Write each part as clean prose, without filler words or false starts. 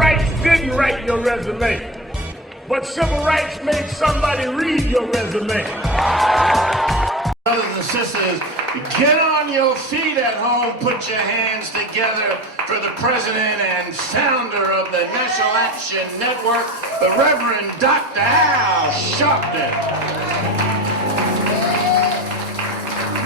rights didn't write your resume, but civil rights made somebody read your resume. Brothers and sisters, get on your feet at home, put your hands together for the president and founder of the National Action Network, the Reverend Dr. Al Sharpton.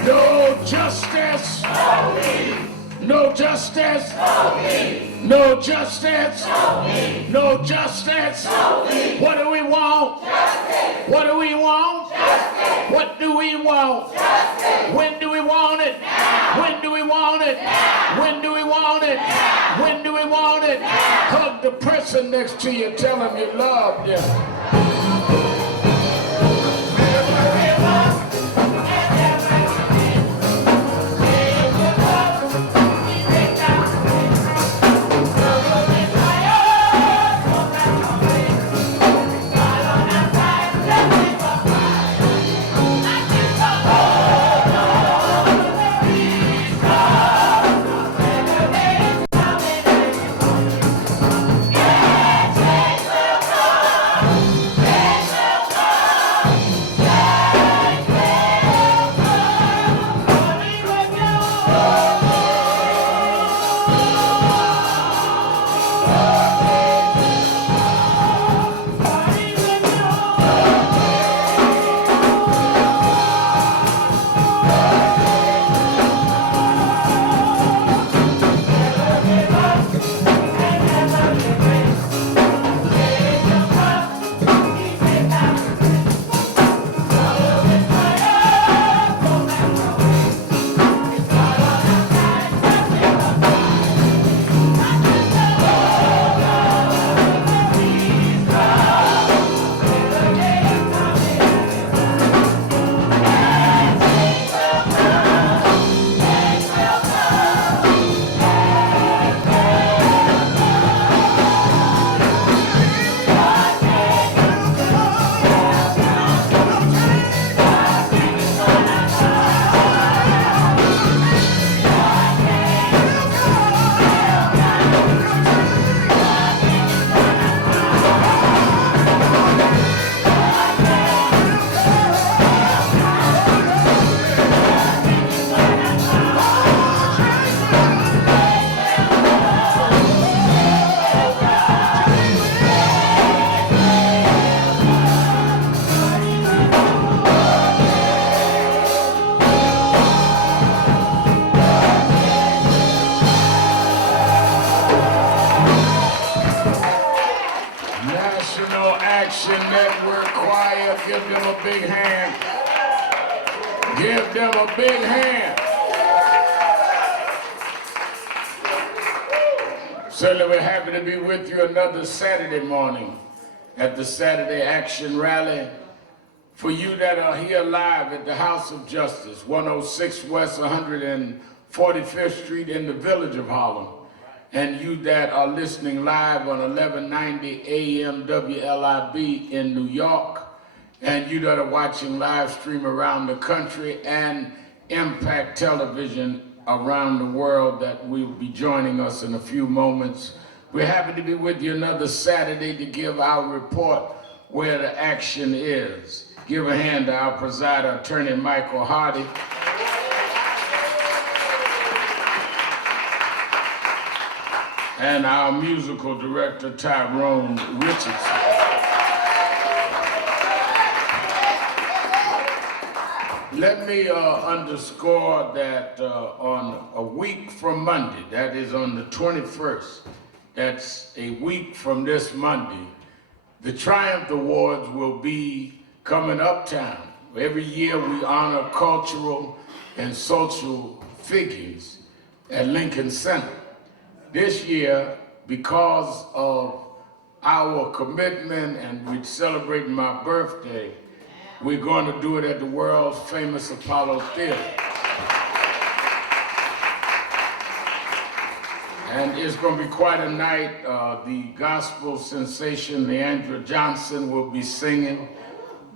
No justice. No peace. No justice. No peace. No justice. No peace. No justice. No peace. What do we want? Justice. What do we want? Justice. What do we want? Justice. When do we want it? Now. When do we want it? Now. When do we want it? Now. When do we want it? Now. Hug the person next to you. Tell them you love them. National Action Network Choir, give them a big hand. Give them a big hand. Certainly we're happy to be with you another Saturday morning at the Saturday Action Rally. For you that are here live at the House of Justice, 106 West 145th Street in the Village of Harlem, and you that are listening live on 1190 AM WLIB in New York, and you that are watching live stream around the country and Impact Television around the world that will be joining us in a few moments. We're happy to be with you another Saturday to give our report where the action is. Give a hand to our presider, Attorney Michael Hardy. And our musical director, Tyrone Richardson. Let me underscore that on a week from Monday, that is on the 21st, that's a week from this Monday, the Triumph Awards will be coming uptown. Every year we honor cultural and social figures at Lincoln Center. This year, because of our commitment and we're celebrating my birthday, we're going to do it at the world famous Apollo Theater. And it's going to be quite a night. The gospel sensation, Leandra Johnson, will be singing.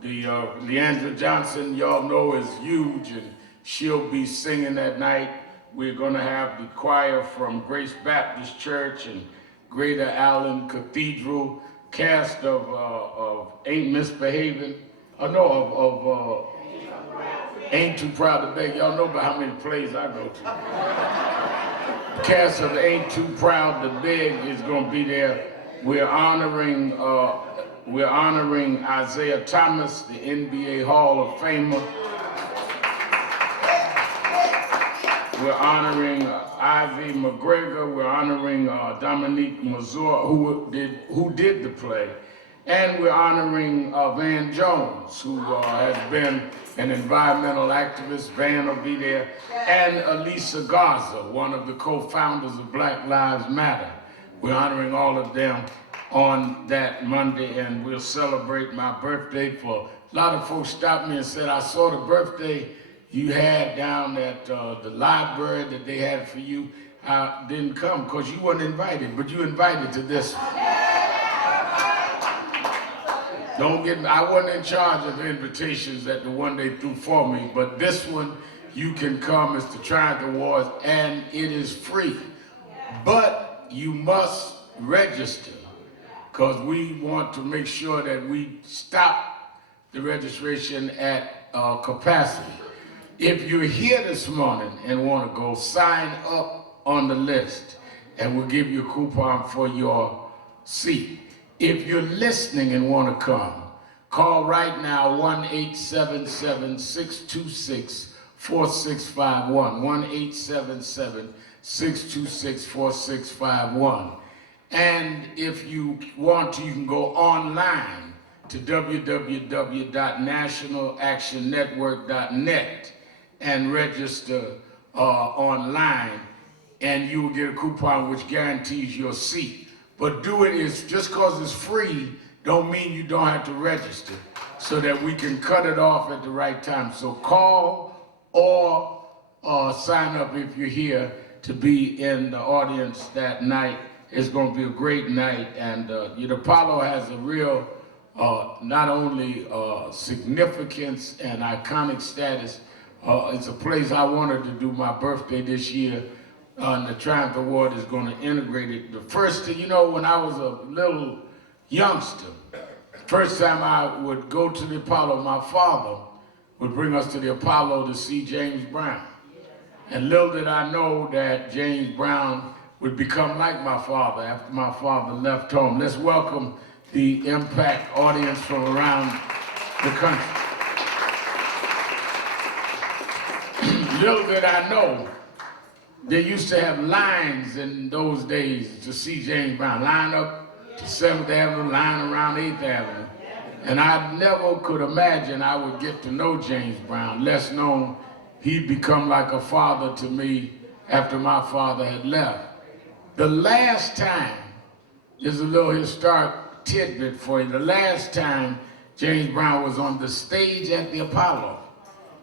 Leandra Johnson, y'all know, is huge, and she'll be singing that night. We're going to have the choir from Grace Baptist Church and Greater Allen Cathedral, cast of Ain't Misbehaving, Ain't Too Proud to Beg. Y'all know about how many plays I go to. The cast of Ain't Too Proud to Beg is going to be there. We're honoring Isaiah Thomas, the NBA Hall of Famer. We're honoring Ivy McGregor. We're honoring Dominique Mazur, who did the play. And we're honoring Van Jones, who has been an environmental activist. Van will be there. And Elisa Garza, one of the co-founders of Black Lives Matter. We're honoring all of them on that Monday, and we'll celebrate my birthday. For a lot of folks stopped me and said, I saw the birthday you had down at the library that they had for you. I didn't come because you weren't invited, but you invited to this one. Don't get me, I wasn't in charge of the invitations at the one they threw for me, but this one, you can come. It's the Triumph Awards, and it is free. But you must register, because we want to make sure that we stop the registration at capacity. If you're here this morning and want to go, sign up on the list, and we'll give you a coupon for your seat. If you're listening and want to come, call right now 1-877-626-4651, 1-877-626-4651. And if you want to, you can go online to www.nationalactionnetwork.net and register online, and you will get a coupon which guarantees your seat. But do it, just because it's free, don't mean you don't have to register, so that we can cut it off at the right time. So call or sign up if you're here to be in the audience that night. It's going to be a great night, and the Apollo has a real, not only significance and iconic status. It's a place I wanted to do my birthday this year. And the Triumph Award is going to integrate it. The first thing, when I was a little youngster, first time I would go to the Apollo, my father would bring us to the Apollo to see James Brown. And little did I know that James Brown would become like my father after my father left home. Let's welcome the Impact audience from around the country. Little did I know, they used to have lines in those days to see James Brown. Line up to 7th Avenue, line around 8th Avenue. And I never could imagine I would get to know James Brown, less known he'd become like a father to me after my father had left. The last time, there's a little historic tidbit for you. The last time James Brown was on the stage at the Apollo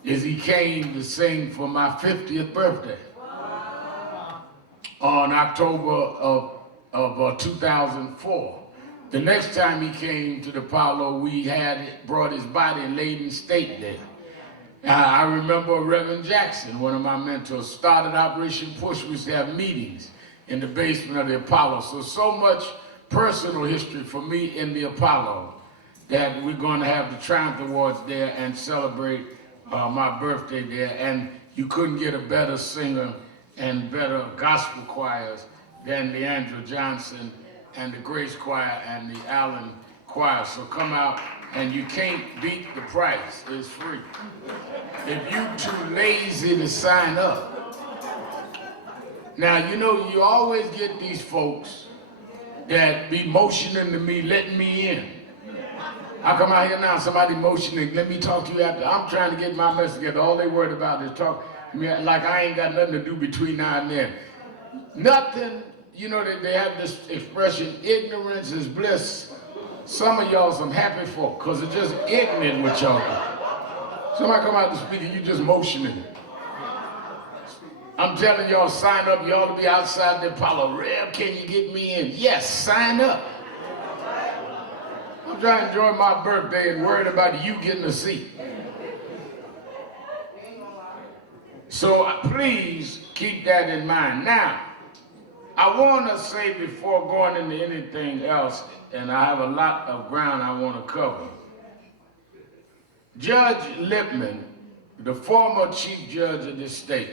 is he came to sing for my 50th birthday. On October of 2004. The next time he came to the Apollo, we had brought his body and laid in state there. I remember Reverend Jackson, one of my mentors, started Operation Push. We used to have meetings in the basement of the Apollo. So much personal history for me in the Apollo that we're going to have the Triumph Awards there and celebrate my birthday there. And you couldn't get a better singer and better gospel choirs than the Andrew Johnson and the Grace Choir and the Allen Choir. So come out, and you can't beat the price. It's free. If you're too lazy to sign up. Now, you always get these folks that be motioning to me, letting me in. I come out here now, somebody motioning, let me talk to you after. I'm trying to get my message together. All they worried about is talk. Like I ain't got nothing to do between now and then. Nothing, they have this expression, ignorance is bliss. Some of y'all some happy folk, because it's just ignorant what y'all do. Somebody come out to speak and you just motioning. I'm telling y'all, sign up, you ought to be outside the Apollo. Rev, can you get me in? Yes, sign up. I'm trying to enjoy my birthday and worried about you getting a seat. So please keep that in mind. Now, I want to say before going into anything else, and I have a lot of ground I want to cover. Judge Lippman, the former chief judge of this state,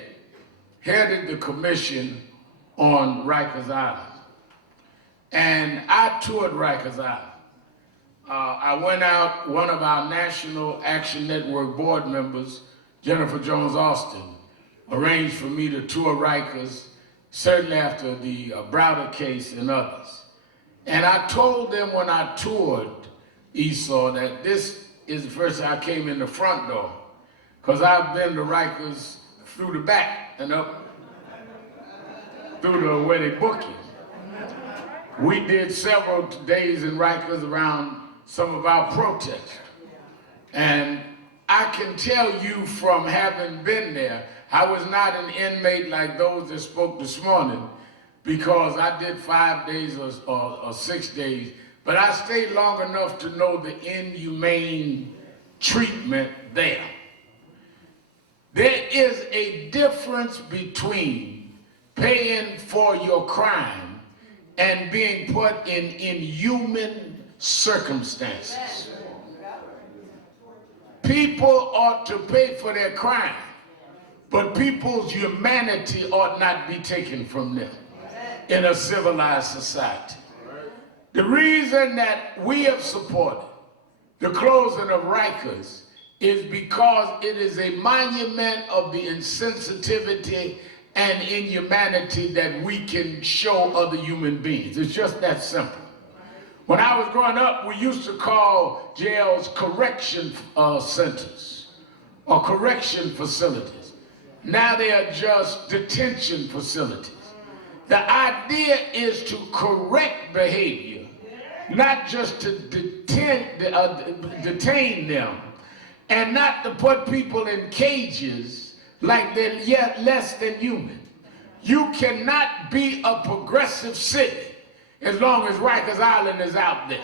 headed the commission on Rikers Island. And I toured Rikers Island. I went out, one of our National Action Network board members, Jennifer Jones Austin, arranged for me to tour Rikers, certainly after the Browder case and others. And I told them when I toured Esau that this is the first time I came in the front door, because I've been to Rikers through the back and up through the where they book you. We did several days in Rikers around some of our protests. And I can tell you from having been there, I was not an inmate like those that spoke this morning, because I did 5 days or 6 days, but I stayed long enough to know the inhumane treatment there. There is a difference between paying for your crime and being put in inhuman circumstances. People ought to pay for their crime, but people's humanity ought not be taken from them in a civilized society. The reason that we have supported the closing of Rikers is because it is a monument of the insensitivity and inhumanity that we can show other human beings. It's just that simple. When I was growing up, we used to call jails correction centers or correction facilities. Now they are just detention facilities. The idea is to correct behavior, not just to detain them, and not to put people in cages like they're yet less than human. You cannot be a progressive city as long as Rikers Island is out there.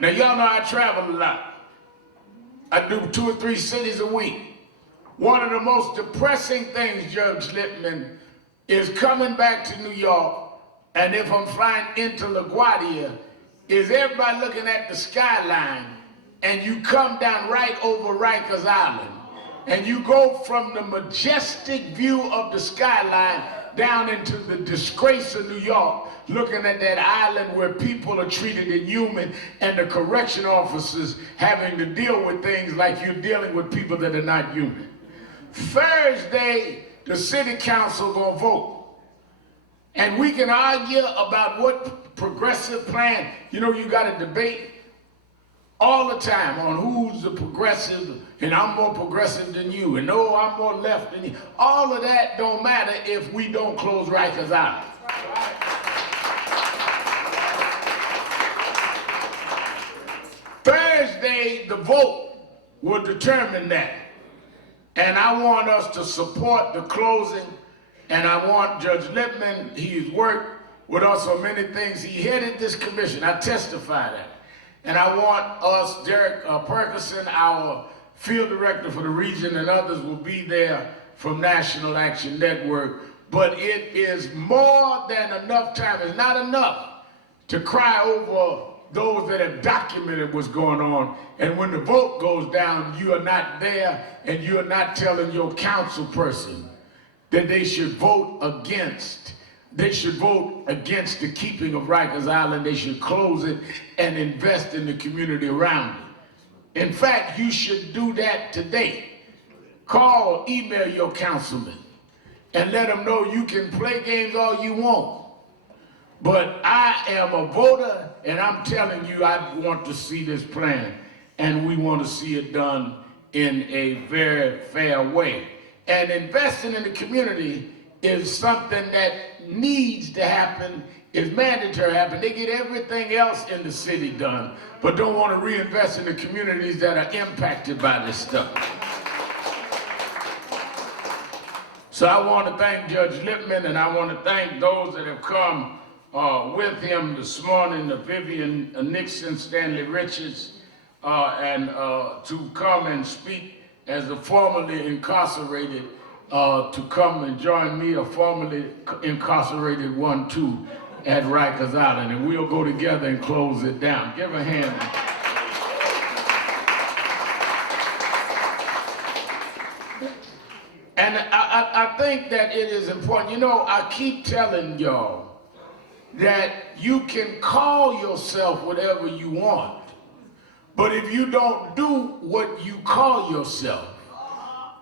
Now, y'all know I travel a lot. I do 2 or 3 cities a week. One of the most depressing things, Judge Lippman, is coming back to New York, and if I'm flying into LaGuardia, is everybody looking at the skyline, and you come down right over Rikers Island, and you go from the majestic view of the skyline down into the disgrace of New York, looking at that island where people are treated inhuman and the correction officers having to deal with things like you're dealing with people that are not human. Thursday, the city council gonna vote. And we can argue about what progressive plan, you know, you got a debate all the time on who's the progressive, and I'm more progressive than you, and no, I'm more left than you. All of that don't matter if we don't close Rikers Island. Thursday, the vote will determine that. And I want us to support the closing, and I want Judge Lippman, he's worked with us on many things. He headed this commission, I testified at it. And I want us, Derek Perkison, our field director for the region, and others will be there from National Action Network. But it is more than enough time. It's not enough to cry over those that have documented what's going on. And when the vote goes down, you are not there, and you are not telling your council person that they should vote against. They should vote against the keeping of Rikers Island. They should close it and invest in the community around it. In fact, you should do that today. Call, email your councilman, and let them know you can play games all you want. But I am a voter, and I'm telling you, I want to see this plan, and we want to see it done in a very fair way. And investing in the community is something that needs to happen, is mandatory to happen. They get everything else in the city done, but don't want to reinvest in the communities that are impacted by this stuff. So I want to thank Judge Lippman, and I want to thank those that have come with him this morning, Vivian Nixon, Stanley Richards, and to come and speak as a formerly incarcerated to come and join me, a formerly incarcerated one too, at Rikers Island, and we'll go together and close it down. Give a hand. And I think that it is important. You know, I keep telling y'all that you can call yourself whatever you want, but if you don't do what you call yourself,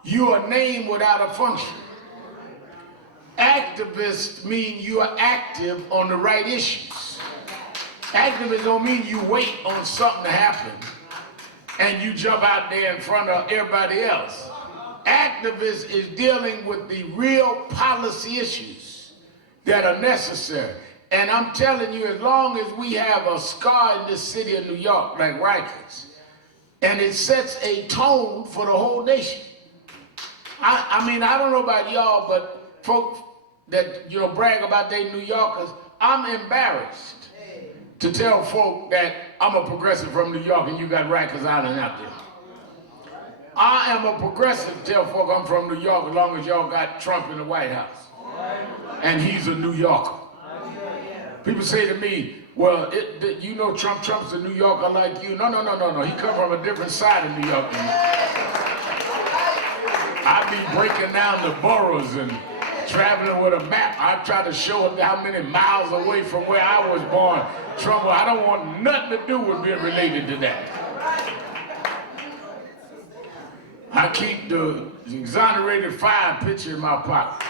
you are named without a function. Activists mean you are active on the right issues. Activists don't mean you wait on something to happen and you jump out there in front of everybody else. Activists is dealing with the real policy issues that are necessary. And I'm telling you, as long as we have a scar in this city of New York, like Rikers, and it sets a tone for the whole nation. I mean, I don't know about y'all, but folks that, you know, brag about they New Yorkers, I'm embarrassed to tell folk that I'm a progressive from New York and you got Rikers Island out there. I am a progressive to tell folk I'm from New York as long as y'all got Trump in the White House. And he's a New Yorker. People say to me, well, you know Trump's a New Yorker like you. No. He come from a different side of New York than you. I be breaking down the boroughs and traveling with a map. I try to show them how many miles away from where I was born. Trump, I don't want nothing to do with being related to that. I keep the exonerated fire picture in my pocket.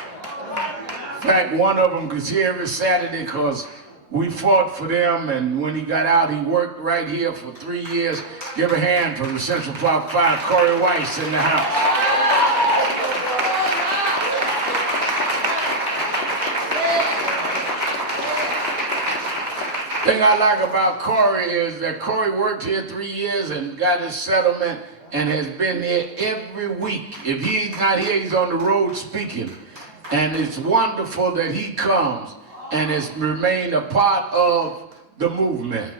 In fact, one of them is here every Saturday because we fought for them, and when he got out, he worked right here for 3 years. Give a hand for the Central Park Fire, Corey Weiss in the house. The thing I like about Corey is that Corey worked here 3 years and got his settlement and has been here every week. If he's not here, he's on the road speaking. And it's wonderful that he comes and has remained a part of the movement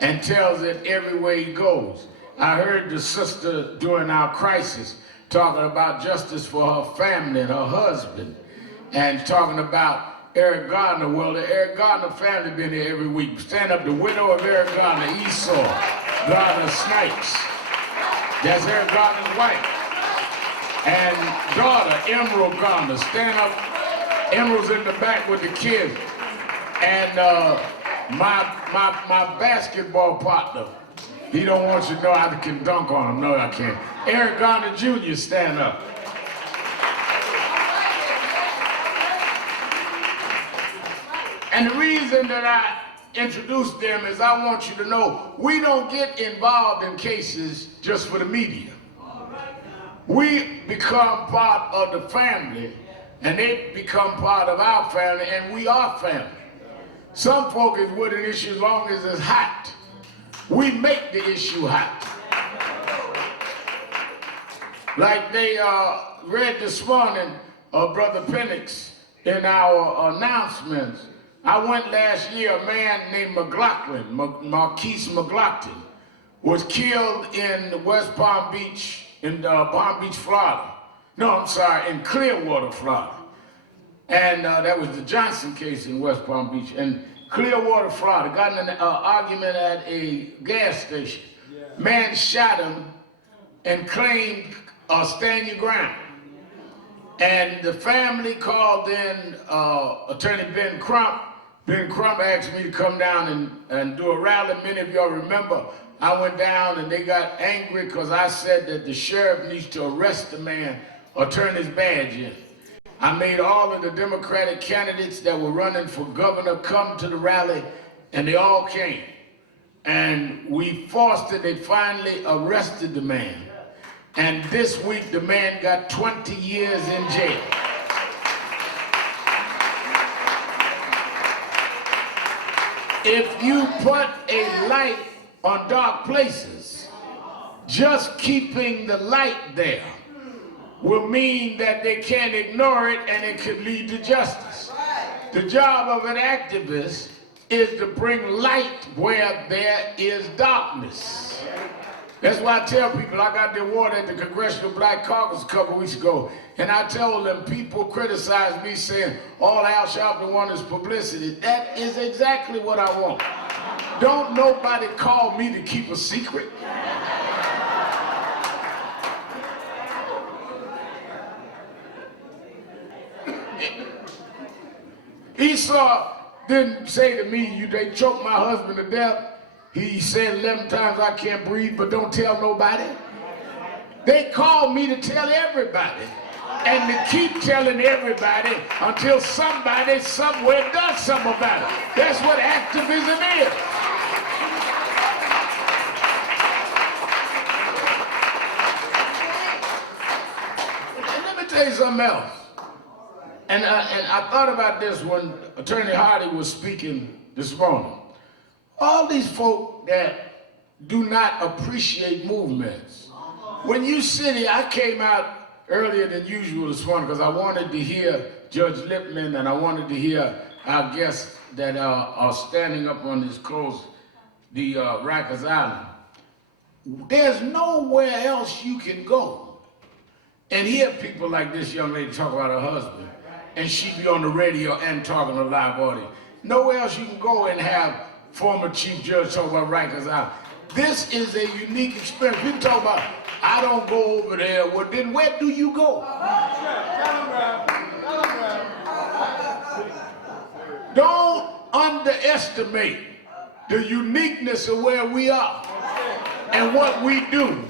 and tells it everywhere he goes. I heard the sister during our crisis talking about justice for her family and her husband, and talking about Eric Gardner. Well, the Eric Gardner family been here every week. Stand up, the widow of Eric Gardner, Esau Gardner Snipes. That's Eric Gardner's wife. And daughter, Emerald Gardner. Stand up. Emerald's in the back with the kids. And my basketball partner, he don't want you to know I can dunk on him. No, I can't. Eric Gardner Jr., stand up. And the reason that I introduced them is I want you to know we don't get involved in cases just for the media. We become part of the family, and they become part of our family, and we are family. Some folk is with an issue as long as it's hot. We make the issue hot. Like they read this morning, Brother Penix, in our announcements. I went last year, a man named McLaughlin, Marquise McLaughlin, was killed in West Palm Beach, in Palm Beach, Florida. No, I'm sorry, in Clearwater, Florida. And that was the Johnson case in West Palm Beach. And Clearwater, Florida, got in an argument at a gas station. Man shot him and claimed, stand your ground. And the family called in Attorney Ben Crump. Ben Crump asked me to come down and do a rally. Many of y'all remember I went down and they got angry because I said that the sheriff needs to arrest the man or turn his badge in. I made all of the Democratic candidates that were running for governor come to the rally, and they all came. And we forced it. They finally arrested the man. And this week, the man got 20 years in jail. If you put a light on dark places, just keeping the light there will mean that they can't ignore it and it could lead to justice. The job of an activist is to bring light where there is darkness. That's why I tell people, I got the award at the Congressional Black Caucus a couple weeks ago, and I told them people criticize me saying, all Al Sharpton wants is publicity. That is exactly what I want. Don't nobody call me to keep a secret. Esau didn't say to me, they choked my husband to death. He said 11 times I can't breathe, but don't tell nobody. They called me to tell everybody and to keep telling everybody until somebody somewhere does something about it. That's what activism is. And let me tell you something else. And I thought about this when Attorney Hardy was speaking this morning. All these folk that do not appreciate movements. When you sit here, I came out earlier than usual this morning because I wanted to hear Judge Lippman and I wanted to hear our guests that are standing up on this coast, the Rikers Island. There's nowhere else you can go and hear people like this young lady talk about her husband, and she be on the radio and talking to a live audience. Nowhere else you can go and have former Chief Judge talk about Rikers Island. This is a unique experience. People talk about, I don't go over there. Well, then where do you go? Don't underestimate the uniqueness of where we are and what we do.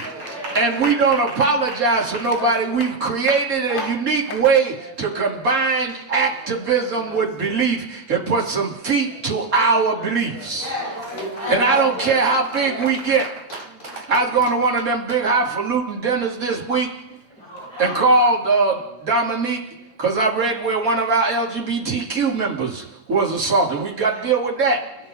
And we don't apologize to nobody. We've created a unique way to combine activism with belief and put some feet to our beliefs. And I don't care how big we get. I was going to one of them big highfalutin dinners this week and called Dominique because I read where one of our LGBTQ members was assaulted. We got to deal with that.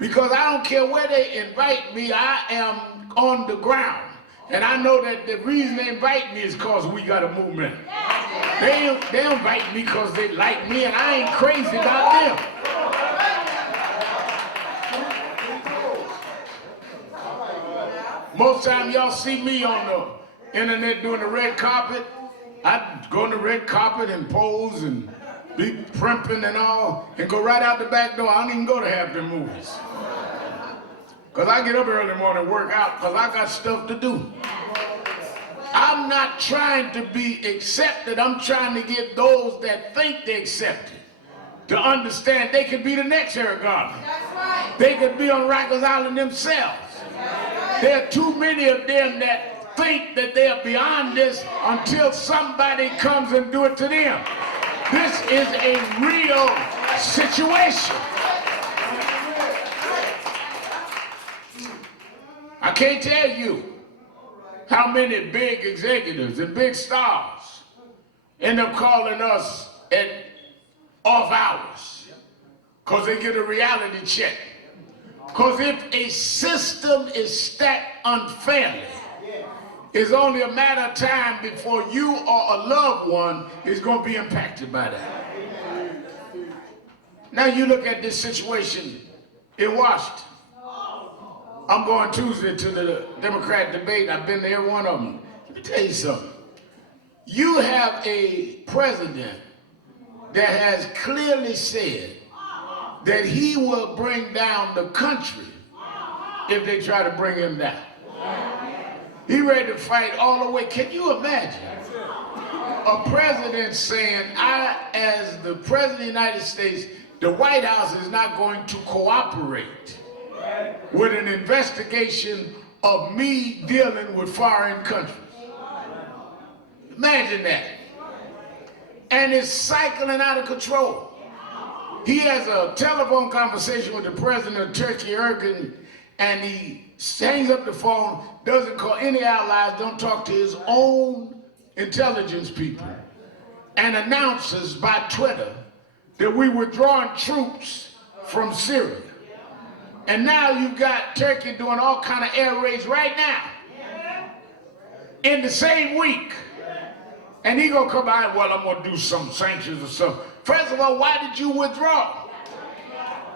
Because I don't care where they invite me, I am on the ground. And I know that the reason they invite me is because we got a movement. They invite me because they like me, and I ain't crazy about them. Most time y'all see me on the internet doing the red carpet. I go on the red carpet and pose and be primping and all, and go right out the back door. I don't even go to half them movies. Because I get up early in the morning and work out because I got stuff to do. I'm not trying to be accepted. I'm trying to get those that think they're accepted to understand they could be the next Eric Garner. Right. They could be on Rikers Island themselves. Right. There are too many of them that think that they're beyond this until somebody comes and do it to them. This is a real situation. I can't tell you how many big executives and big stars end up calling us at off hours because they get a reality check. Because if a system is stacked unfairly, it's only a matter of time before you or a loved one is going to be impacted by that. Now you look at this situation in Washington. I'm going Tuesday to the Democrat debate. I've been to every one of them. Let me tell you something. You have a president that has clearly said that he will bring down the country if they try to bring him down. He ready to fight all the way. Can you imagine a president saying, I, as the president of the United States, the White House is not going to cooperate with an investigation of me dealing with foreign countries. Imagine that. And it's cycling out of control. He has a telephone conversation with the president of Turkey, Erdogan, and he hangs up the phone, doesn't call any allies, don't talk to his own intelligence people, and announces by Twitter that we were drawing troops from Syria. And now you've got Turkey doing all kind of air raids right now in the same week. And he gonna come out, well, I'm gonna do some sanctions or something. First of all, why did you withdraw?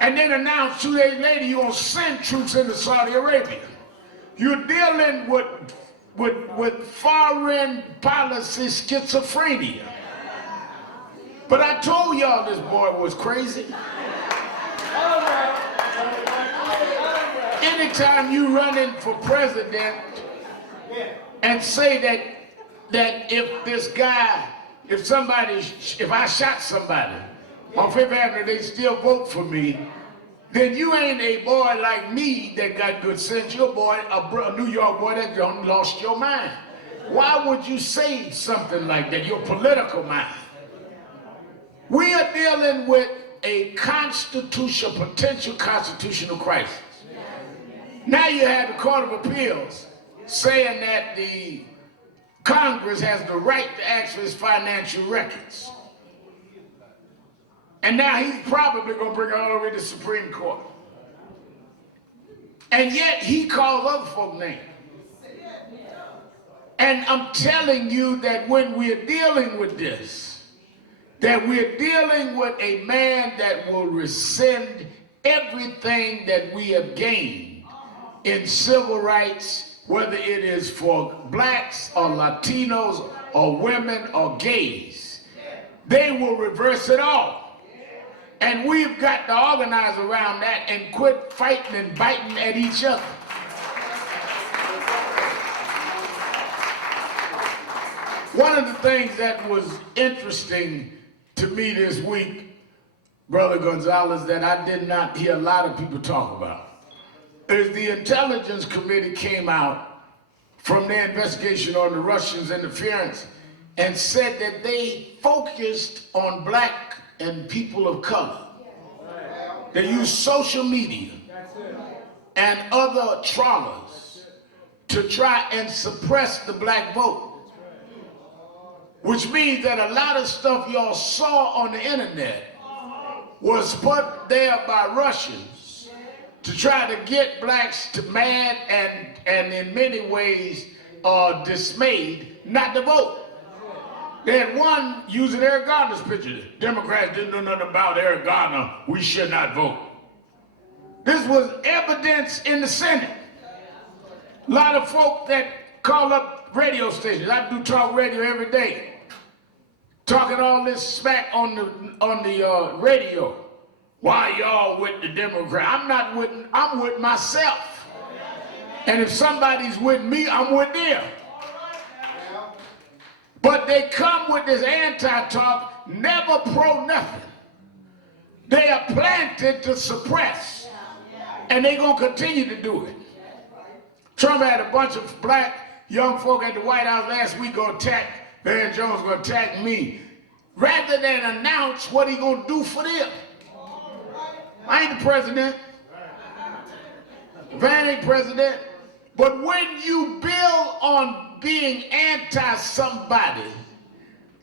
And then announce 2 days later you're gonna send troops into Saudi Arabia. You're dealing with foreign policy schizophrenia. But I told y'all this boy was crazy. Anytime you running for president and say that if I shot somebody on Fifth Avenue, they still vote for me, then you ain't a boy like me that got good sense. You're a boy, a New York boy that done lost your mind. Why would you say something like that? Your political mind. We are dealing with a potential constitutional crisis. Now you have the Court of Appeals saying that the Congress has the right to access financial records. And now he's probably going to bring it all the way to the Supreme Court. And yet he calls other folk names. And I'm telling you that when we're dealing with this, that we're dealing with a man that will rescind everything that we have gained in civil rights, whether it is for blacks or Latinos or women or gays. They will reverse it all. And we've got to organize around that and quit fighting and biting at each other. One of the things that was interesting to me this week, Brother Gonzalez, that I did not hear a lot of people talk about, is the Intelligence Committee came out from their investigation on the Russians' interference and said that they focused on black and people of color. They used social media and other trawlers to try and suppress the black vote. Which means that a lot of stuff y'all saw on the internet was put there by Russians to try to get blacks to mad and in many ways dismayed not to vote. They had one using Eric Garner's picture. Democrats didn't know nothing about Eric Garner. We should not vote. This was evidence in the Senate. A lot of folk that call up radio stations. I do talk radio every day. Talking all this smack on the radio. Why y'all with the Democrats? I'm with myself. And if somebody's with me, I'm with them. But they come with this anti-talk, never pro nothing. They are planted to suppress. And they're going to continue to do it. Trump had a bunch of black young folk at the White House last week going to attack Van Jones, going to attack me. Rather than announce what he going to do for them. I ain't the president. Van ain't president. But when you build on being anti-somebody,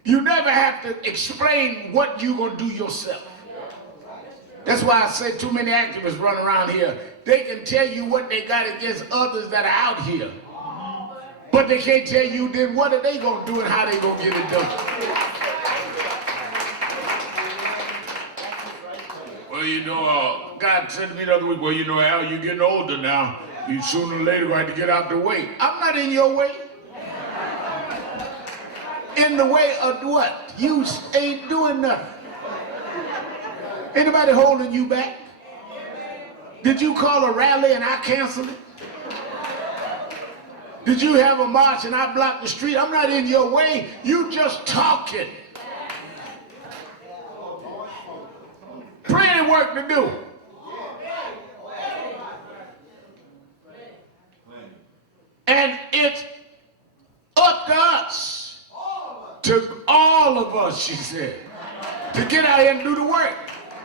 you never have to explain what you're going to do yourself. That's why I say too many activists run around here. They can tell you what they got against others that are out here. But they can't tell you then what are they going to do and how they going to get it done. Well, you know, God said to me the other week, well, you know, Al, you're getting older now. You sooner or later going to get out the way. I'm not in your way. In the way of what? You ain't doing nothing. Anybody holding you back? Did you call a rally and I canceled it? Did you have a march and I blocked the street? I'm not in your way. You just talking. Plenty of work to do. And it's up to us, to all of us, she said, to get out here and do the work.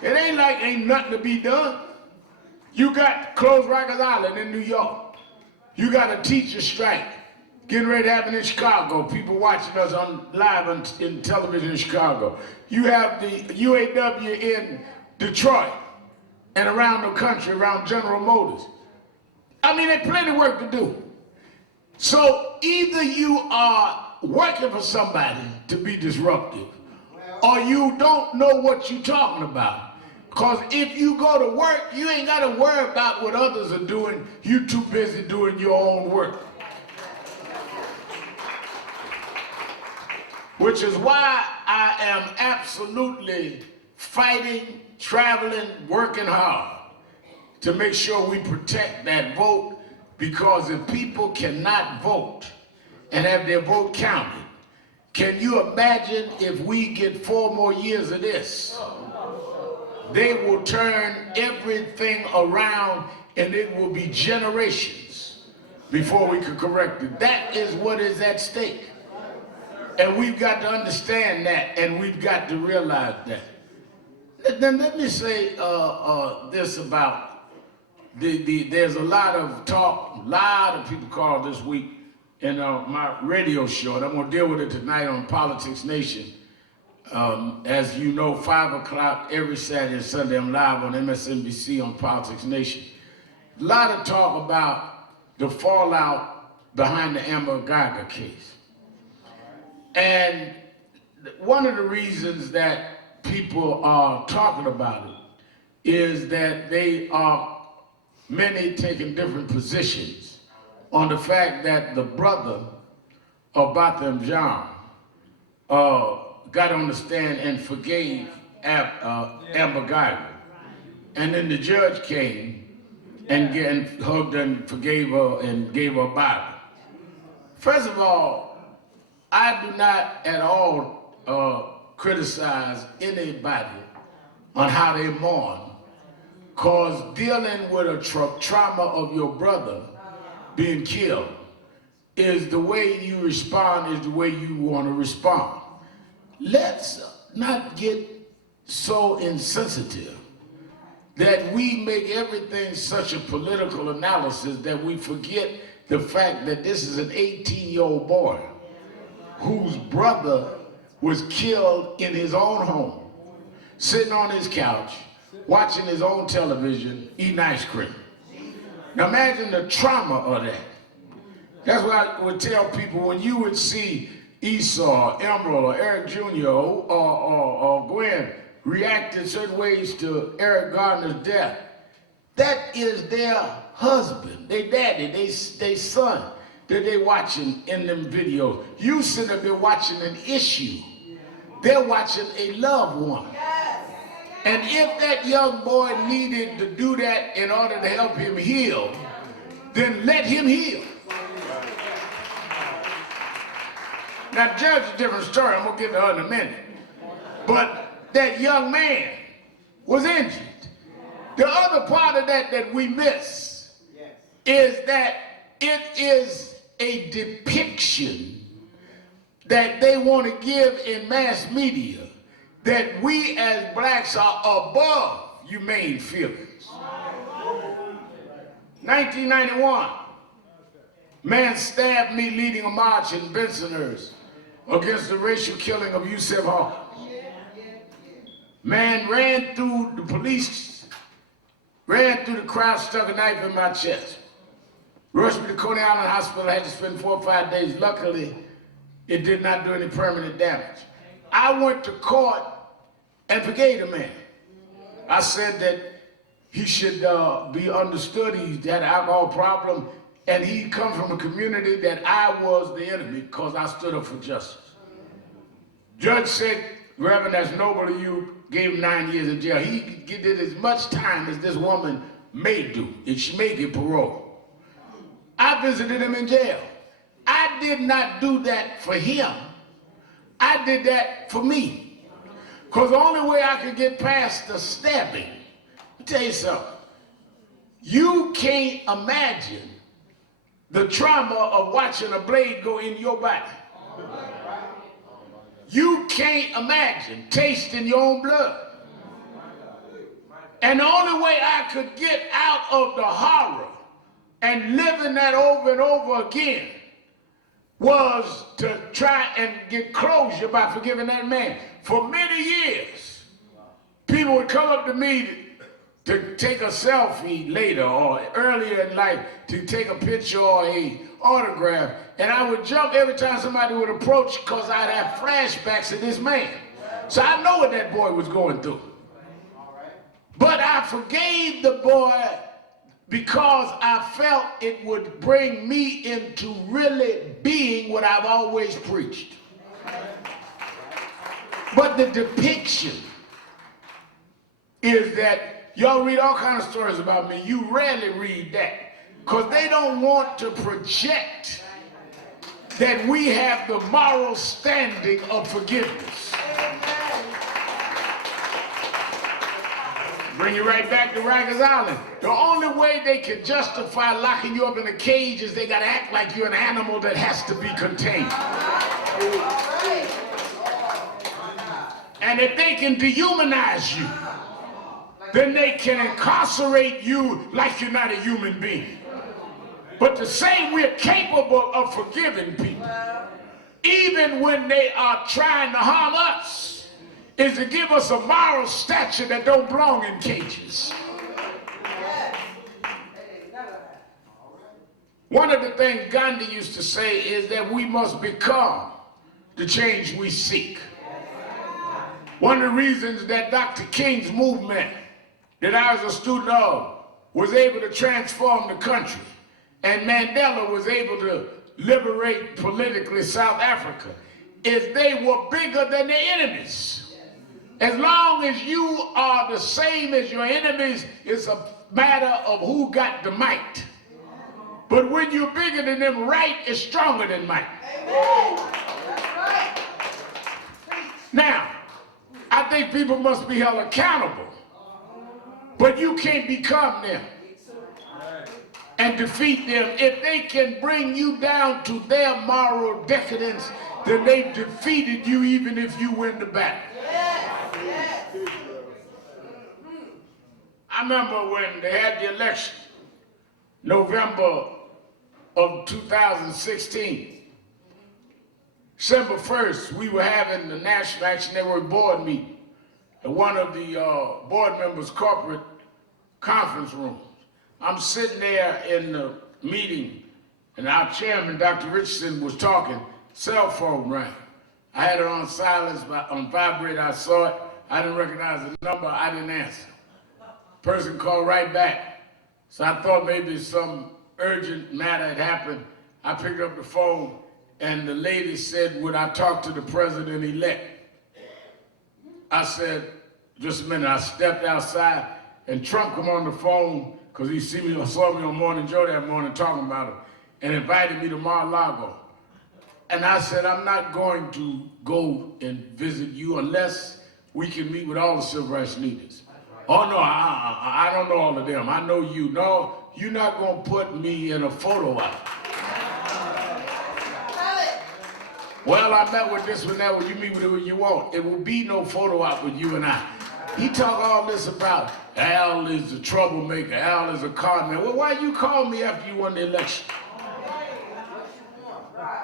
It ain't like ain't nothing to be done. You got close Rikers Island in New York. You got a teacher strike getting ready to happen in Chicago. People watching us live in television in Chicago. You have the UAW in Detroit and around the country, around General Motors. I mean, there's plenty of work to do. So either you are working for somebody to be disruptive, or you don't know what you're talking about. Because if you go to work, you ain't got to worry about what others are doing. You're too busy doing your own work. Which is why I am absolutely fighting, traveling, working hard to make sure we protect that vote, because if people cannot vote and have their vote counted, can you imagine if we get 4 more years of this? They will turn everything around and it will be generations before we can correct it. That is what is at stake. And we've got to understand that, and we've got to realize that. Then let me say this about there's a lot of talk, a lot of people called this week in my radio show, and I'm going to deal with it tonight on Politics Nation. As you know, 5 o'clock every Saturday and Sunday, I'm live on MSNBC on Politics Nation. A lot of talk about the fallout behind the Amber Geiger case. And one of the reasons that people are talking about it is that they are many taking different positions on the fact that the brother of Botham Jean got on the stand and forgave Amber Geiger. And then the judge came and hugged and forgave her and gave her a Bible. First of all, I do not at all criticize anybody on how they mourn, because dealing with a trauma of your brother being killed is the way you respond, is the way you want to respond. Let's not get so insensitive that we make everything such a political analysis that we forget the fact that this is an 18-year-old boy whose brother was killed in his own home, sitting on his couch, watching his own television, eating ice cream. Now imagine the trauma of that. That's what I would tell people when you would see Esau, Emerald, or Eric Jr., or Gwen react in certain ways to Eric Garner's death. That is their husband, their daddy, their son that they watching in them videos. You sit up there watching an issue. They're watching a loved one. And if that young boy needed to do that in order to help him heal, then let him heal. Now, judge is a different story. I'm going to get to her in a minute. But that young man was injured. The other part of that we miss is that it is a depiction that they want to give in mass media that we as blacks are above humane feelings. 1991, man stabbed me leading a march in Bensonhurst against the racial killing of Yusef Hawkins. Man ran through the police, ran through the crowd, stuck a knife in my chest. Rushed me to Coney Island Hospital. I had to spend 4 or 5 days. Luckily, it did not do any permanent damage. I went to court and forgave the man. I said that he should be understood. He had an alcohol problem, and he come from a community that I was the enemy because I stood up for justice. Judge said, Reverend, that's noble of you, gave him 9 years in jail. He did as much time as this woman may do, and she may get parole. I visited him in jail. I did not do that for him. I did that for me. Because the only way I could get past the stabbing, let me tell you something. You can't imagine the trauma of watching a blade go in your body. You can't imagine tasting your own blood. And the only way I could get out of the horror and living that over and over again was to try and get closure by forgiving that man. For many years, people would come up to me to take a selfie later or earlier in life to take a picture or a autograph, and I would jump every time somebody would approach because I'd have flashbacks of this man. So I know what that boy was going through. But I forgave the boy because I felt it would bring me into really being what I've always preached. But the depiction is that y'all read all kinds of stories about me. You rarely read that because they don't want to project that we have the moral standing of forgiveness. Bring you right back to Rikers Island. The only way they can justify locking you up in a cage is they got to act like you're an animal that has to be contained. And if they can dehumanize you, then they can incarcerate you like you're not a human being. But to say we're capable of forgiving people, even when they are trying to harm us, is to give us a moral stature that don't belong in cages. One of the things Gandhi used to say is that we must become the change we seek. One of the reasons that Dr. King's movement that I was a student of was able to transform the country, and Mandela was able to liberate politically South Africa, is they were bigger than their enemies. As long as you are the same as your enemies, it's a matter of who got the might. But when you're bigger than them, right is stronger than might. Now, I think people must be held accountable, but you can't become them and defeat them. If they can bring you down to their moral decadence, then they've defeated you even if you win the battle. I remember when they had the election, November of 2016. December 1st, we were having the National Action Network board meeting at one of the board members' corporate conference rooms. I'm sitting there in the meeting, and our chairman, Dr. Richardson, was talking. Cell phone rang. I had it on silence, on vibrate. I saw it. I didn't recognize the number. I didn't answer. Person called right back. So I thought maybe some urgent matter had happened. I picked up the phone, and the lady said, would I talk to the president-elect? I said, just a minute. I stepped outside, and Trump come on the phone, because he saw me on Morning Joe that morning talking about him, and invited me to Mar-a-Lago. And I said, I'm not going to go and visit you unless we can meet with all the civil rights leaders. Oh, no, I don't know all of them. I know you. No, you're not going to put me in a photo op. Well, I met with this one, that one. You meet with who you want. It will be no photo op with you and I. He talk all this about Al is a troublemaker, Al is a con man. Well, why you call me after you won the election?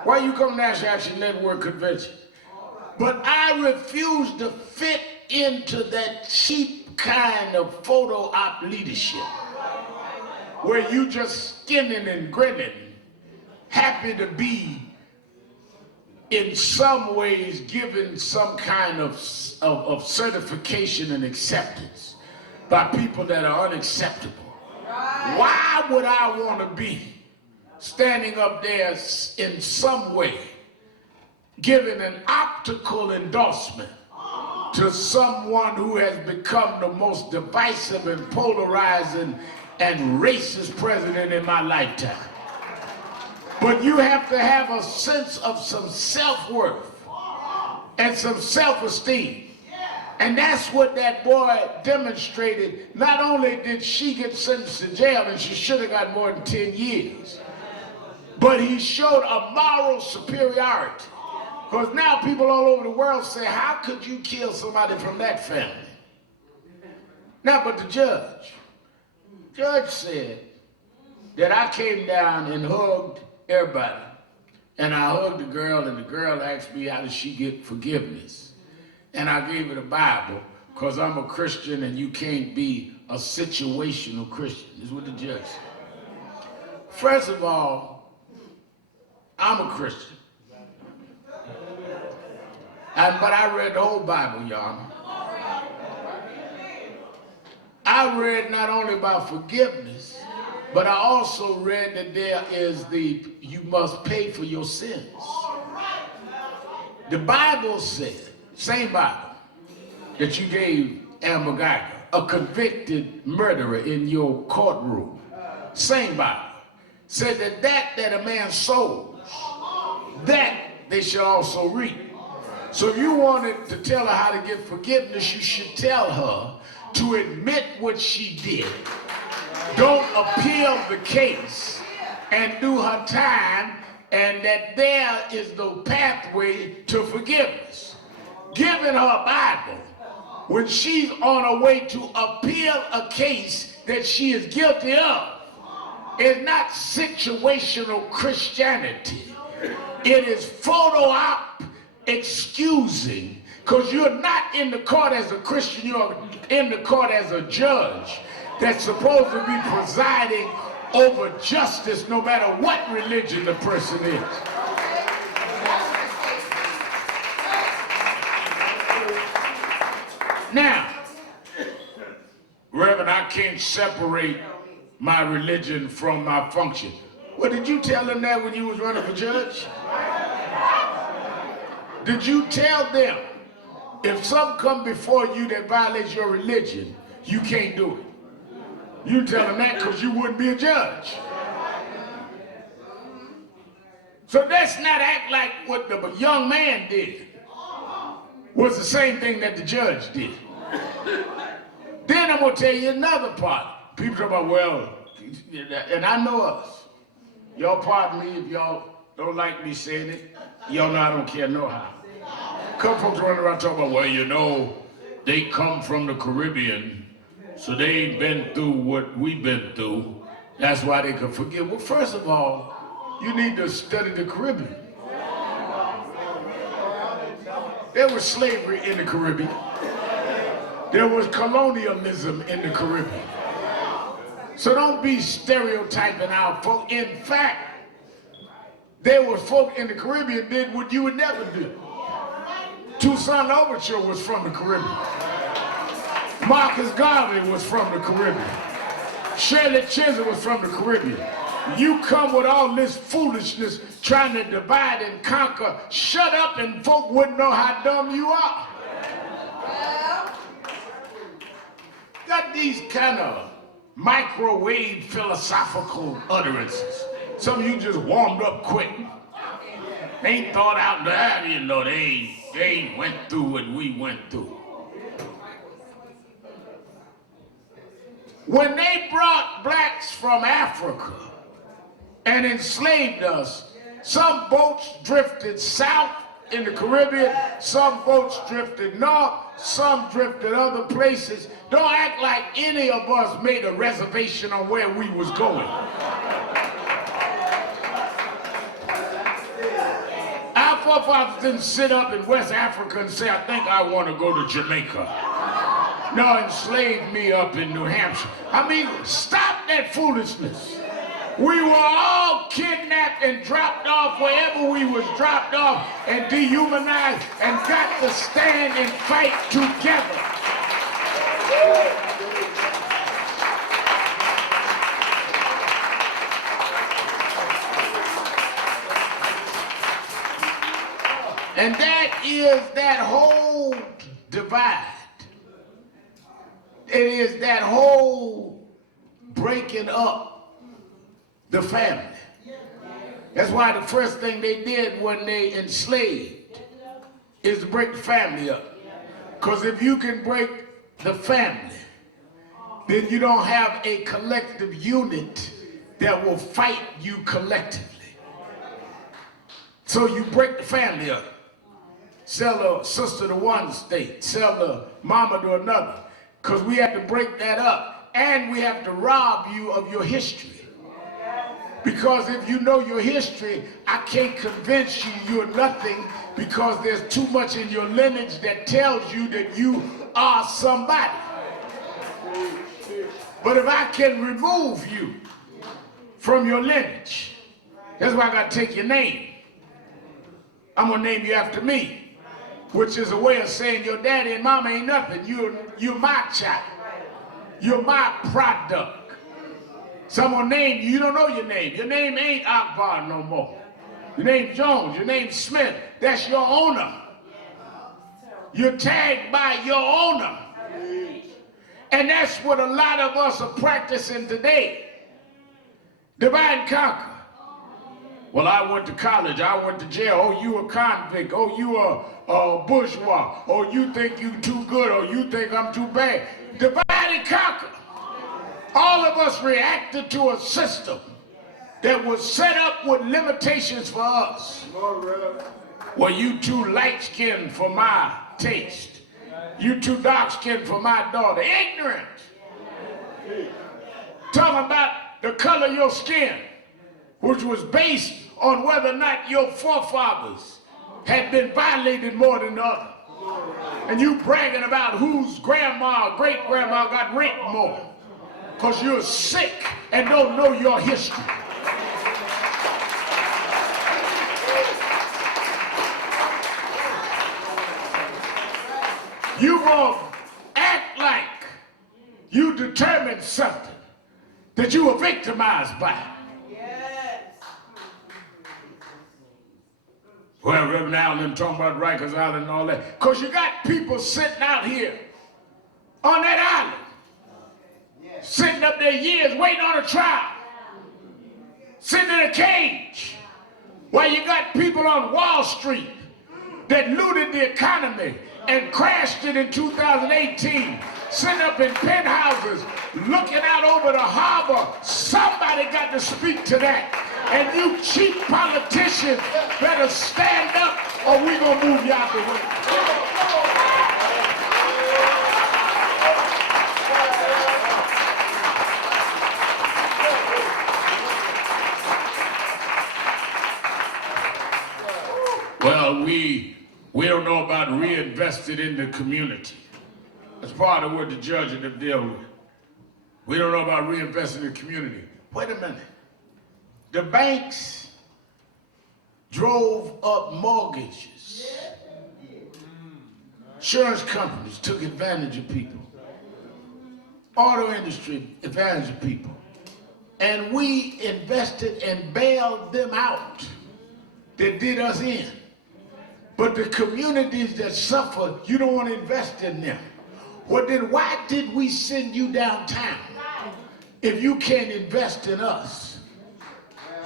Why you come to National Action Network convention? But I refuse to fit into that cheap kind of photo op leadership where you just skinning and grinning, happy to be in some ways given some kind of certification and acceptance by people that are unacceptable. Why would I want to be standing up there in some way giving an optical endorsement to someone who has become the most divisive and polarizing and racist president in my lifetime? But you have to have a sense of some self-worth and some self-esteem. And that's what that boy demonstrated. Not only did she get sentenced to jail, and she should have got more than 10 years, but he showed a moral superiority. Because now people all over the world say, how could you kill somebody from that family? Now, but the judge said that I came down and hugged everybody. And I hugged the girl, and the girl asked me, how did she get forgiveness? And I gave her the Bible, because I'm a Christian and you can't be a situational Christian. This is what the judge said. First of all, I'm a Christian. But I read the whole Bible, y'all. I read not only about forgiveness, but I also read that you must pay for your sins. The Bible said, same Bible, that you gave Amber Geiger, a convicted murderer in your courtroom. Same Bible said that a man sows, that they shall also reap. So if you wanted to tell her how to get forgiveness, you should tell her to admit what she did. Don't appeal the case and do her time, and that there is no pathway to forgiveness. Giving her a Bible when she's on her way to appeal a case that she is guilty of is not situational Christianity. It is photo op excusing, because you're not in the court as a Christian, you're in the court as a judge that's supposed to be presiding over justice no matter what religion the person is. Now, Reverend, I can't separate my religion from my function. Well, did you tell them that when you was running for judge? Did you tell them if something come before you that violates your religion, you can't do it? You tell them that because you wouldn't be a judge. So let's not act like what the young man did was the same thing that the judge did. Then I'm going to tell you another part. People talk about, well, and I know us. Y'all pardon me if y'all don't like me saying it. Y'all know I don't care no how. Come folks running around talking about, well, you know, they come from the Caribbean, so they ain't been through what we've been through. That's why they can forgive. Well, first of all, you need to study the Caribbean. There was slavery in the Caribbean. There was colonialism in the Caribbean. So don't be stereotyping our folk. In fact, there were folk in the Caribbean did what you would never do. Toussaint Louverture was from the Caribbean. Marcus Garvey was from the Caribbean. Shirley Chisholm was from the Caribbean. You come with all this foolishness trying to divide and conquer. Shut up and folk wouldn't know how dumb you are. Got these kind of microwave philosophical utterances. Some of you just warmed up quick. They ain't thought out there, you know, they ain't went through what we went through. When they brought blacks from Africa and enslaved us, some boats drifted south in the Caribbean, some boats drifted north, some drifted other places. Don't act like any of us made a reservation on where we was going. Our forefathers didn't sit up in West Africa and say, I think I want to go to Jamaica. No, enslaved me up in New Hampshire. I mean, stop that foolishness. We were all kidnapped and dropped off wherever we was dropped off and dehumanized and got to stand and fight together. And that is that whole divide. It is that whole breaking up the family. That's why the first thing they did when they enslaved is to break the family up. Because if you can break the family, then you don't have a collective unit that will fight you collectively. So you break the family up. Sell a sister to one state, sell the mama to another. Because we have to break that up. And we have to rob you of your history. Because if you know your history, I can't convince you you're nothing because there's too much in your lineage that tells you that you are somebody. But if I can remove you from your lineage, that's why I got to take your name. I'm going to name you after me, which is a way of saying your daddy and mama ain't nothing. You're my child. You're my product. Someone named you, you don't know your name. Your name ain't Akbar no more. Your name's Jones, your name's Smith. That's your owner. You're tagged by your owner. And that's what a lot of us are practicing today. Divide and conquer. Well, I went to college, I went to jail. Oh, you a convict. Oh, you a bourgeois. Oh, you think you too good. Oh, you think I'm too bad. Divide and conquer. All of us reacted to a system that was set up with limitations for us. Well, you too light-skinned for my taste. You too dark-skinned for my daughter. Ignorant. Talking about the color of your skin, which was based on whether or not your forefathers had been violated more than the other. And you bragging about whose grandma or great-grandma got raped more. Because you're sick and don't know your history. You gonna act like you determined something that you were victimized by. Well, Reverend Allen talking about Rikers Island and all that. Because you got people sitting out here on that island, sitting up there years waiting on a trial, sitting in a cage, while you got people on Wall Street that looted the economy and crashed it in 2018, sitting up in penthouses, looking out over the harbor. Somebody got to speak to that. And you cheap politicians better stand up or we gonna move you out the way. Well, we don't know about reinvested in the community. That's part of what the judge and them deal with. We don't know about reinvesting in the community. Wait a minute. The banks drove up mortgages. Insurance companies took advantage of people. Auto industry advantage of people. And we invested and bailed them out that did us in. But the communities that suffer, you don't want to invest in them. Well, then why did we send you downtown if you can't invest in us?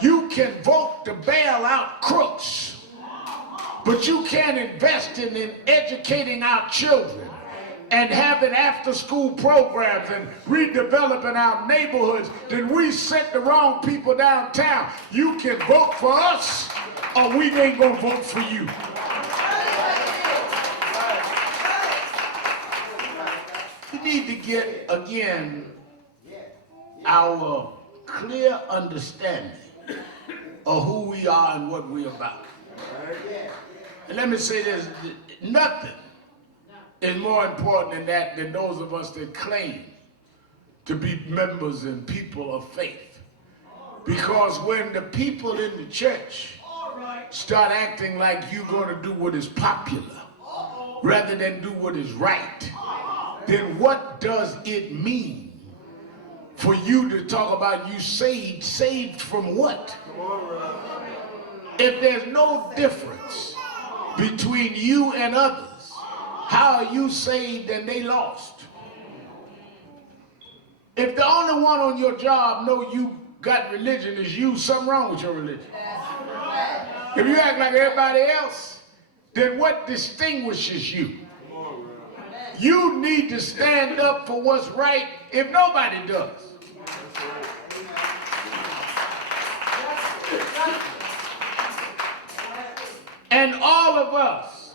You can vote to bail out crooks, but you can't invest in educating our children and having after-school programs and redeveloping our neighborhoods. Then we sent the wrong people downtown. You can vote for us, or we ain't gonna vote for you. We need to get, again, our clear understanding of who we are and what we're about. And let me say this, nothing is more important than that, than those of us that claim to be members and people of faith. Because when the people in the church start acting like you're going to do what is popular rather than do what is right, then what does it mean for you to talk about you saved? Saved from what? If there's no difference between you and others, how are you saved and they lost? If the only one on your job know you got religion is you, something wrong with your religion. If you act like everybody else, then what distinguishes you? You need to stand up for what's right if nobody does. And all of us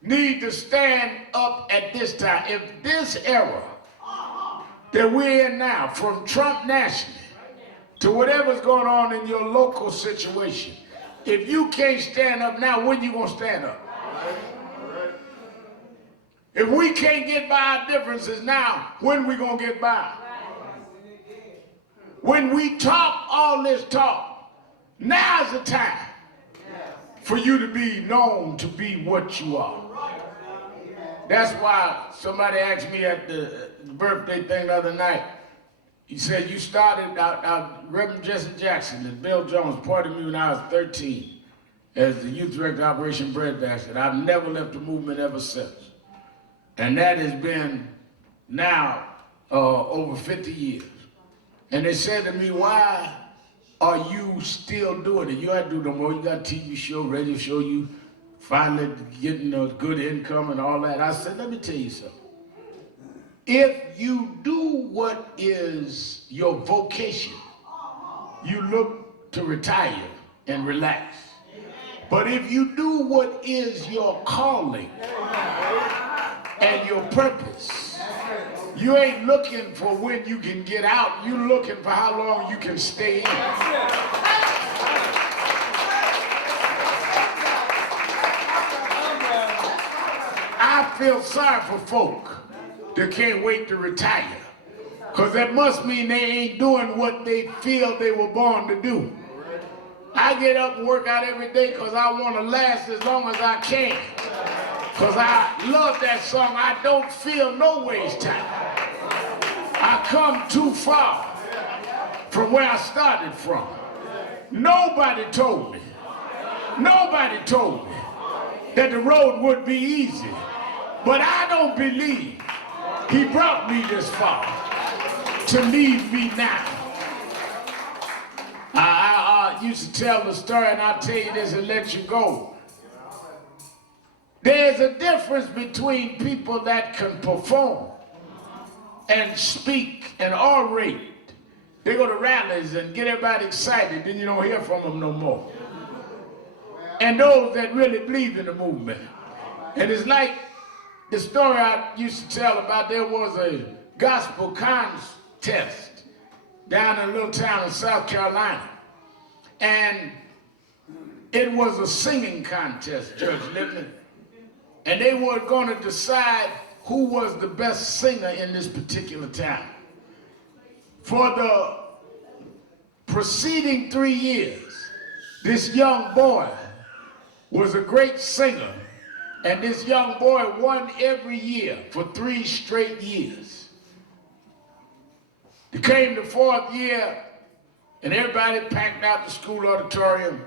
need to stand up at this time. If this era that we're in now, from Trump nationally to whatever's going on in your local situation, if you can't stand up now, when you gonna stand up? If we can't get by our differences now, when we gonna get by? When we talk all this talk, now's the time for you to be known to be what you are. That's why somebody asked me at the birthday thing the other night. He said, you started out Reverend Jesse Jackson and Bill Jones parted me when I was 13 as the youth director of Operation Breadbasket. I've never left the movement ever since. And that has been now over 50 years. And they said to me, why are you still doing it? You don't have to do no more. You got a TV show, radio show, you finally getting a good income and all that. I said, let me tell you something. If you do what is your vocation, you look to retire and relax. But if you do what is your calling and your purpose, you ain't looking for when you can get out, you're looking for how long you can stay in. I feel sorry for folk that can't wait to retire, because that must mean they ain't doing what they feel they were born to do. I get up and work out every day because I want to last as long as I can, because I love that song. I don't feel no waste time. I come too far from where I started from. Nobody told me that the road would be easy, but I don't believe he brought me this far to leave me now. I used to tell the story, and I'll tell you this and let you go. There's a difference between people that can perform and speak and orate. They go to rallies and get everybody excited, then you don't hear from them no more. And those that really believe in the movement. And it's like the story I used to tell about, there was a gospel contest down in a little town in South Carolina. And it was a singing contest, Judge Lippman. And they were going to decide who was the best singer in this particular town. For the preceding 3 years, this young boy was a great singer. And this young boy won every year for 3 straight years. It came the 4th year, and everybody packed out the school auditorium,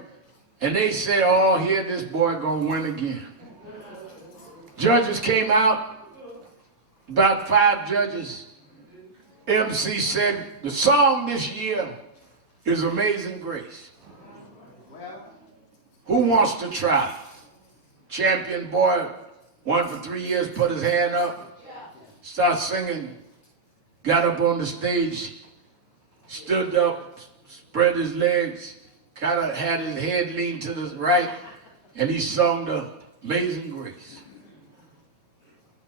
and they said, oh, here this boy gonna win again. Judges came out, about 5 judges. MC said, the song this year is Amazing Grace. Who wants to try? Champion boy, won for 3 years, put his hand up, started singing, got up on the stage, stood up, spread his legs, kind of had his head leaned to the right, and he sung the Amazing Grace.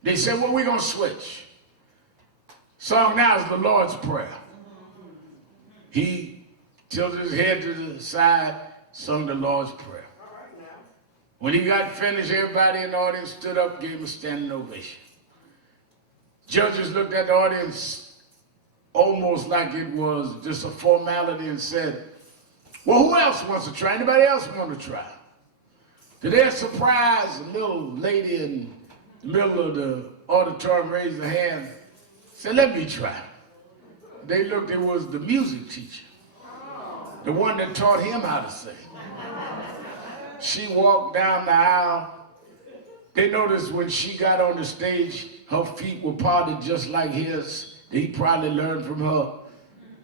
They said, well, we're gonna switch. Song now is the Lord's Prayer. He tilted his head to the side, sung the Lord's Prayer. When he got finished, everybody in the audience stood up, gave him a standing ovation. Judges looked at the audience almost like it was just a formality and said, well, who else wants to try? Anybody else want to try? To their surprise, a little lady in the middle of the auditorium raised her hand, said, let me try. They looked, it was the music teacher, the one that taught him how to sing. She walked down the aisle. They noticed when she got on the stage, her feet were parted just like his. He probably learned from her,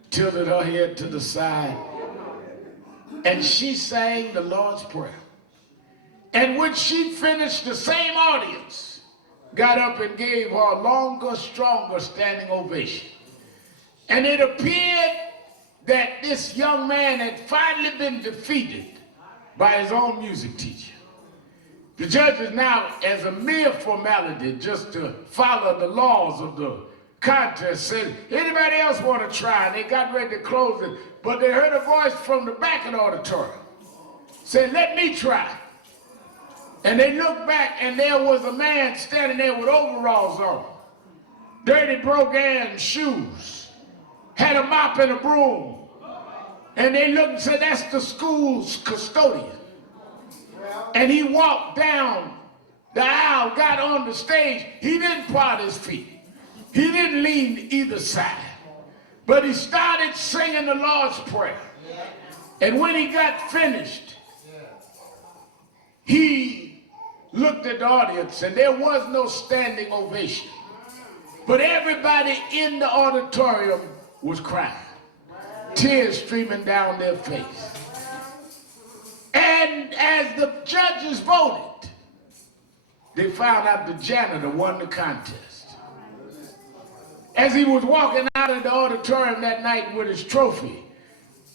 tilted her head to the side. And she sang the Lord's Prayer. And when she finished, the same audience got up and gave her a longer, stronger standing ovation. And it appeared that this young man had finally been defeated by his own music teacher. The judges now, as a mere formality, just to follow the laws of the contest, said, anybody else want to try? And they got ready to close it, but they heard a voice from the back of the auditorium. Said, let me try. And they looked back, and there was a man standing there with overalls on, dirty brogan shoes, had a mop and a broom. And they looked and said, that's the school's custodian. And he walked down the owl got on the stage, he didn't part his feet. He didn't lean either side. But he started singing the Lord's Prayer. And when he got finished, he looked at the audience, and there was no standing ovation. But everybody in the auditorium was crying, tears streaming down their face. And as the judges voted, they found out the janitor won the contest. As he was walking out of the auditorium that night with his trophy,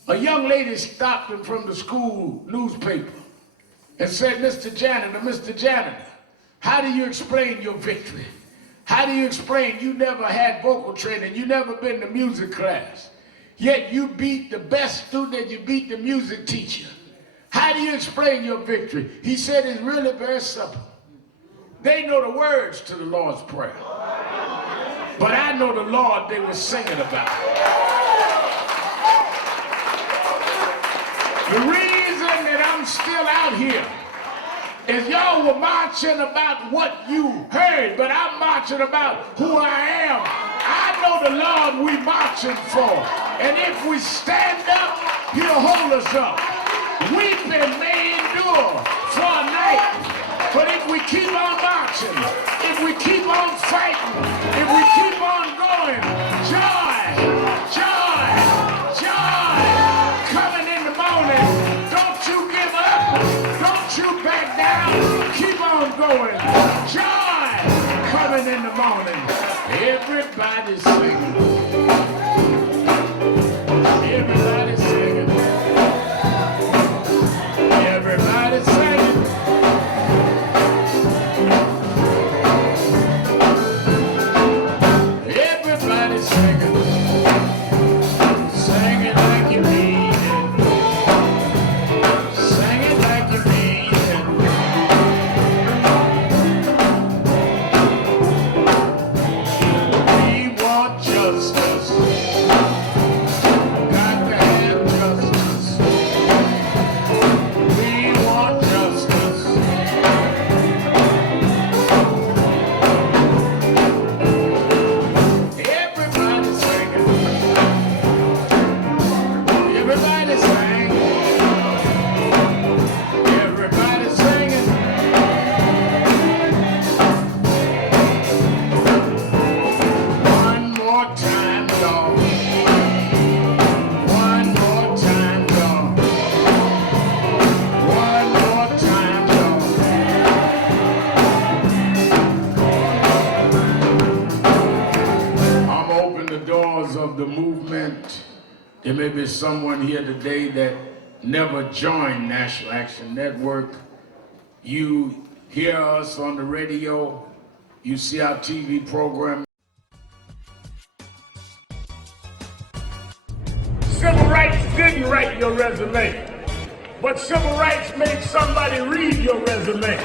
a young lady stopped him from the school newspaper and said, Mr. Janitor, how do you explain your victory? How do you explain you never had vocal training, you never been to music class, yet you beat the best student and you beat the music teacher? How do you explain your victory? He said it's really very simple. They know the words to the Lord's Prayer, but I know the Lord they were singing about. The reason that I'm still out here is y'all were marching about what you heard, but I'm marching about who I am. I know the Lord we marching for, and if we stand up, he'll hold us up. Weeping may endure for a night, but if we keep on marching, if we keep on fighting, if we keep on going, joy, joy, joy, coming in the morning. Don't you give up, don't you back down, keep on going. Joy, coming in the morning. Everybody's singing. Everybody's singing. Everybody's singing. Everybody's singing. Sing it like you mean it. Sing it like you mean it. We want justice. Got to have justice. We want justice. Everybody's singing. Everybody's singing. Everybody's singing. One more time, y'all. One more time, y'all. One more time, y'all. I'm opening the doors of the movement. There may be someone here today that never joined National Action Network. You hear us on the radio, you see our TV program. Civil rights didn't write your resume, but civil rights made somebody read your resume.